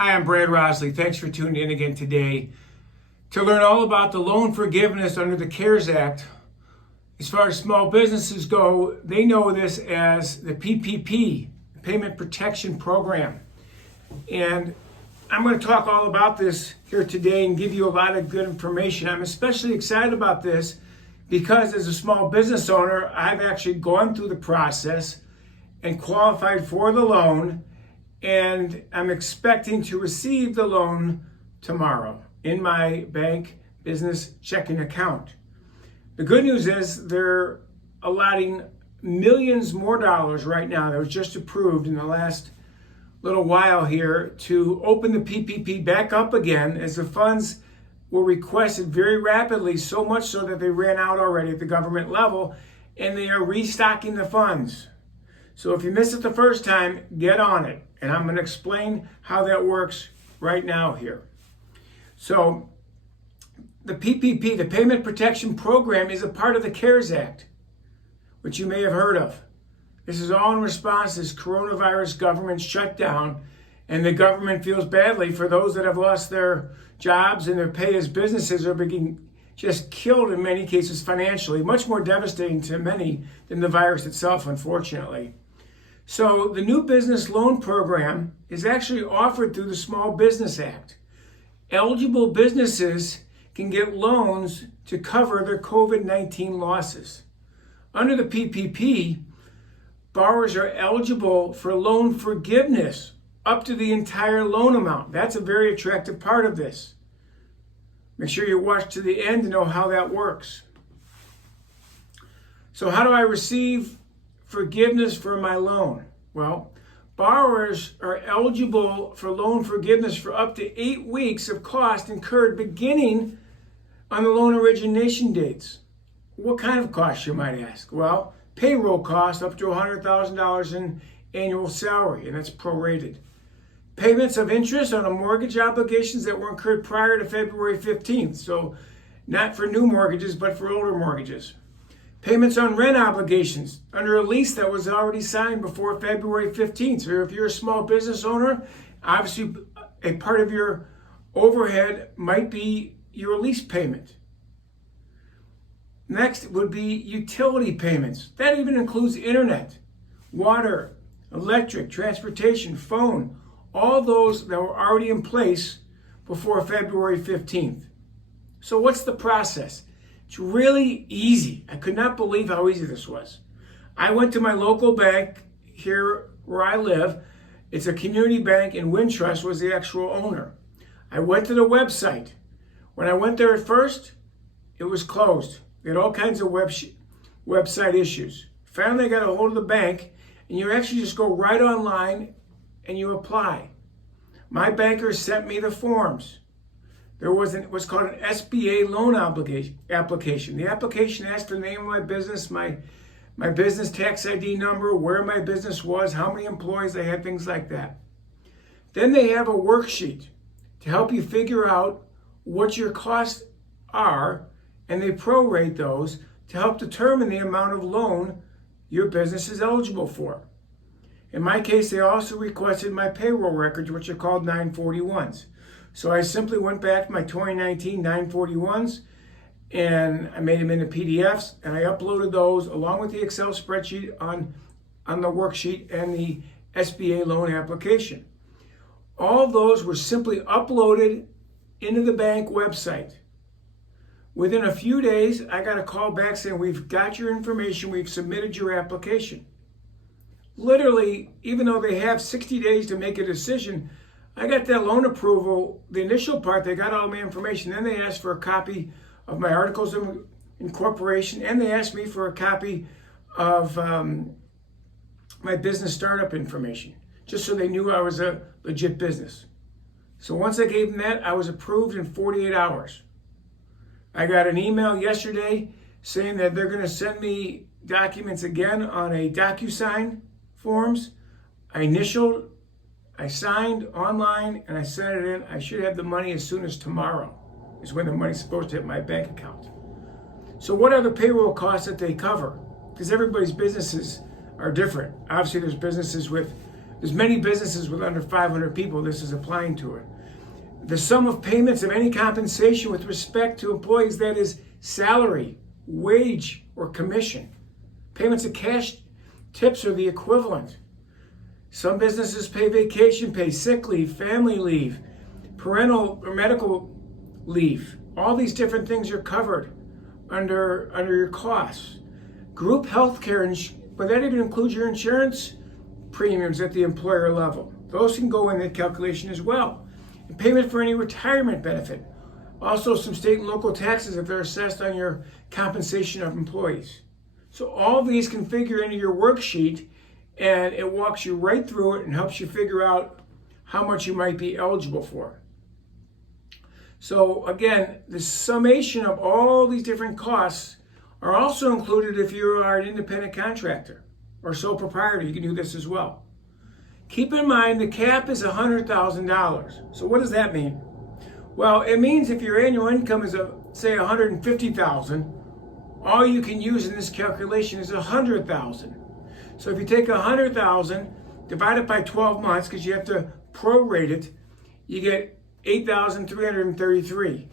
Hi, I'm Brad Rosley. Thanks for tuning in again today to learn all about the loan forgiveness under the CARES Act. As far as small businesses go, they know this as the PPP, Payment Protection Program. And I'm going to talk all about this here today and give you a lot of good information. I'm especially excited about this because as a small business owner, I've actually gone through the process and qualified for the loan, and I'm expecting to receive the loan tomorrow in my bank business checking account. The good news is they're allotting millions more dollars right now that was just approved in the last little while here to open the PPP back up again, as the funds were requested very rapidly, so much so that they ran out already at the government level, and they are restocking the funds. So if you missed it the first time, get on it. And I'm going to explain how that works right now here. So the PPP, the Payment Protection Program, is a part of the CARES Act, which you may have heard of. This is all in response to this coronavirus government shutdown, and the government feels badly for those that have lost their jobs and their pay as businesses are being just killed in many cases financially, much more devastating to many than the virus itself, unfortunately. So the new business loan program is actually offered through the Small Business Act. Eligible businesses can get loans to cover their COVID-19 losses. Under the PPP, borrowers are eligible for loan forgiveness up to the entire loan amount. That's a very attractive part of this. Make sure you watch to the end to know how that works. So how do I receive forgiveness for my loan? Well, borrowers are eligible for loan forgiveness for up to 8 weeks of cost incurred beginning on the loan origination dates. What kind of costs, you might ask? Well, payroll costs up to $100,000 in annual salary, and that's prorated. Payments of interest on mortgage obligations that were incurred prior to February 15th, so not for new mortgages, but for older mortgages. Payments on rent obligations under a lease that was already signed before February 15th. So if you're a small business owner, obviously a part of your overhead might be your lease payment. Next would be utility payments. That even includes internet, water, electric, transportation, phone, all those that were already in place before February 15th. So what's the process? It's really easy. I could not believe how easy this was. I went to my local bank here where I live. It's a community bank, and Wintrust was the actual owner. I went to the website. When I went there at first, it was closed. They had all kinds of website issues. Finally, I got a hold of the bank, and you actually just go right online and you apply. My banker sent me the forms. There was what's called an SBA loan application. The application asked for the name of my business, my business tax ID number, where my business was, how many employees I had, things like that. Then they have a worksheet to help you figure out what your costs are, and they prorate those to help determine the amount of loan your business is eligible for. In my case, they also requested my payroll records, which are called 941s. So I simply went back to my 2019 941s and I made them into PDFs, and I uploaded those along with the Excel spreadsheet on the worksheet and the SBA loan application. All those were simply uploaded into the bank website. Within a few days, I got a call back saying, "We've got your information, we've submitted your application." Literally, even though they have 60 days to make a decision, I got that loan approval, the initial part, they got all my information. Then they asked for a copy of my articles of incorporation, and they asked me for a copy of my business startup information, just so they knew I was a legit business. So once I gave them that, I was approved in 48 hours. I got an email yesterday saying that they're going to send me documents again on a DocuSign forms. I initialed, I signed online, and I sent it in. I should have the money as soon as tomorrow is when the money's supposed to hit my bank account. So what are the payroll costs that they cover? Because everybody's businesses are different. Obviously, there's businesses with There's many businesses with under 500 people this is applying to it. The sum of payments of any compensation with respect to employees, that is salary, wage, or commission. Payments of cash tips are the equivalent. Some businesses pay vacation pay, sick leave, family leave, parental or medical leave. All these different things are covered under your costs. Group health care, but that even includes your insurance premiums at the employer level. Those can go in the calculation as well. And payment for any retirement benefit. Also some state and local taxes if they're assessed on your compensation of employees. So all these can figure into your worksheet, and it walks you right through it and helps you figure out how much you might be eligible for. So again, the summation of all these different costs are also included if you are an independent contractor or sole proprietor. You can do this as well. Keep in mind the cap is $100,000. So what does that mean? Well, it means if your annual income is say $150,000, all you can use in this calculation is $100,000. So if you take $100,000, divide it by 12 months, because you have to prorate it, you get $8,333.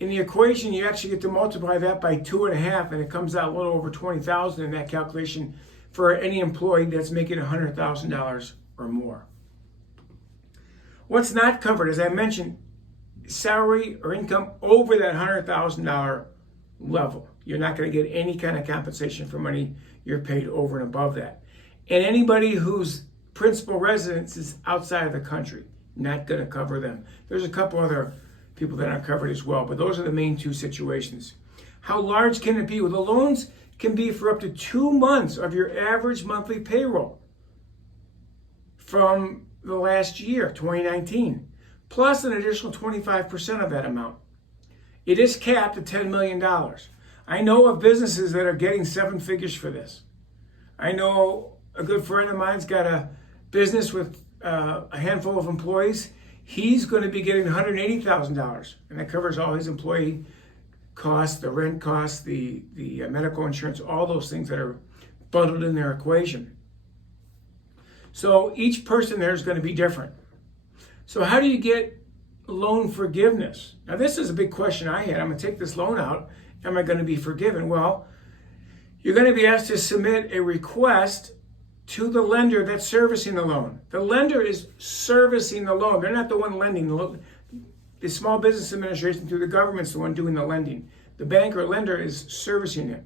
In the equation, you actually get to multiply that by 2.5, and it comes out a little over $20,000 in that calculation for any employee that's making $100,000 or more. What's not covered, as I mentioned, salary or income over that $100,000 level. You're not going to get any kind of compensation for money you're paid over and above that. And anybody whose principal residence is outside of the country, not going to cover them. There's a couple other people that aren't covered as well, but those are the main two situations. How large can it be? Well, the loans can be for up to 2 months of your average monthly payroll from the last year, 2019, plus an additional 25% of that amount. It is capped at $10 million. I know of businesses that are getting 7 figures for this. I know a good friend of mine's got a business with a handful of employees. He's going to be getting $180,000, and that covers all his employee costs, the rent costs, the medical insurance, all those things that are bundled in their equation. So each person there is going to be different. So how do you get loan forgiveness? Now this is a big question I had. I'm going to take this loan out. Am I going to be forgiven? Well, you're going to be asked to submit a request to the lender that's servicing the loan. The lender is servicing the loan. They're not the one lending. The Small Business Administration through the government's the one doing the lending. The bank or lender is servicing it.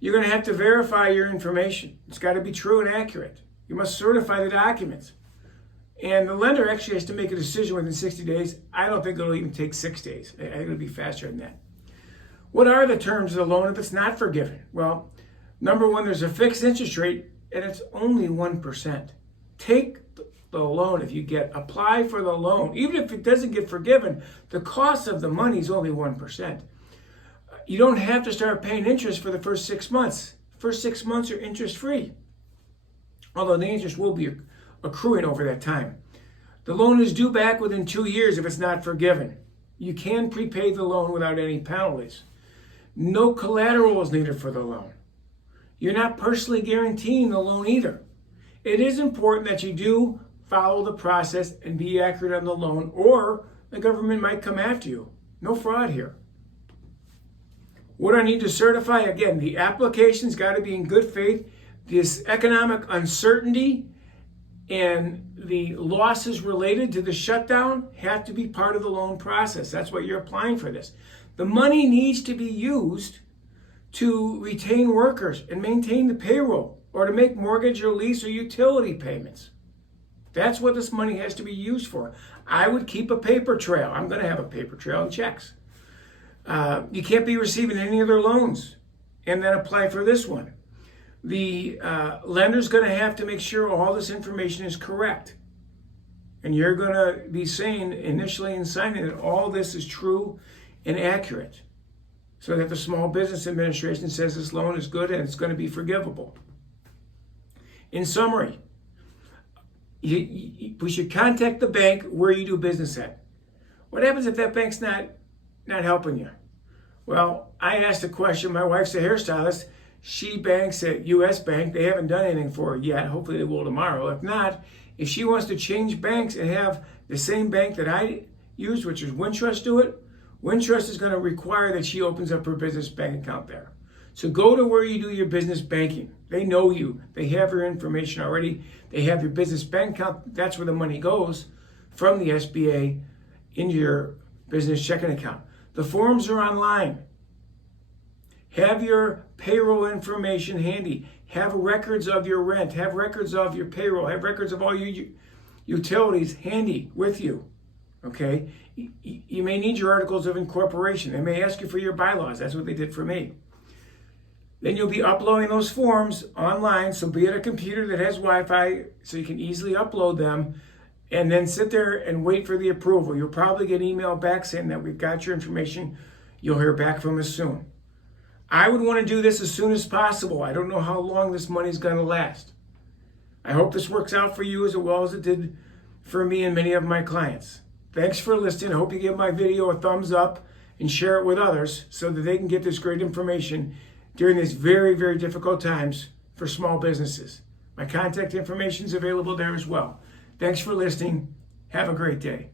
You're going to have to verify your information. It's got to be true and accurate. You must certify the documents. And the lender actually has to make a decision within 60 days. I don't think it'll even take 6 days. I think it'll be faster than that. What are the terms of the loan if it's not forgiven? Well, number one, there's a fixed interest rate, and it's only 1%. Take the loan if you apply for the loan. Even if it doesn't get forgiven, the cost of the money is only 1%. You don't have to start paying interest for the first 6 months. First 6 months are interest-free, although the interest will be accruing over that time. The loan is due back within 2 years if it's not forgiven. You can prepay the loan without any penalties. No collateral is needed for the loan. You're not personally guaranteeing the loan either. It is important that you do follow the process and be accurate on the loan, or the government might come after you. No fraud here. What do I need to certify? Again, the application's got to be in good faith. This economic uncertainty and the losses related to the shutdown have to be part of the loan process. That's why you're applying for this. The money needs to be used to retain workers and maintain the payroll, or to make mortgage or lease or utility payments. That's what this money has to be used for. I would keep a paper trail. I'm going to have a paper trail and checks. You can't be receiving any other loans and then apply for this one. The lender's going to have to make sure all this information is correct. And you're going to be saying initially in signing that all this is true and accurate, so that the Small Business Administration says this loan is good and it's going to be forgivable. In summary, we should contact the bank where you do business at. What happens if that bank's not helping you? Well, I asked a question. My wife's a hairstylist. she banks at US Bank. They haven't done anything for her yet. Hopefully they will tomorrow. If not, if she wants to change banks and have the same bank that I use, which is Wintrust, do it, Wintrust is going to require that she opens up her business bank account there. So go to where you do your business banking. They know you. They have your information already. They have your business bank account. That's where the money goes from the SBA into your business checking account. The forms are online. Have your payroll information handy. Have records of your rent. Have records of your payroll. Have records of all your utilities handy with you. Okay? You may need your articles of incorporation. They may ask you for your bylaws. That's what they did for me. Then you'll be uploading those forms online, so be at a computer that has Wi-Fi so you can easily upload them, and then sit there and wait for the approval. You'll probably get an email back saying that we've got your information. You'll hear back from us soon. I would want to do this as soon as possible. I don't know how long this money's going to last. I hope this works out for you as well as it did for me and many of my clients. Thanks for listening. I hope you give my video a thumbs up and share it with others so that they can get this great information during these very, very difficult times for small businesses. My contact information is available there as well. Thanks for listening. Have a great day.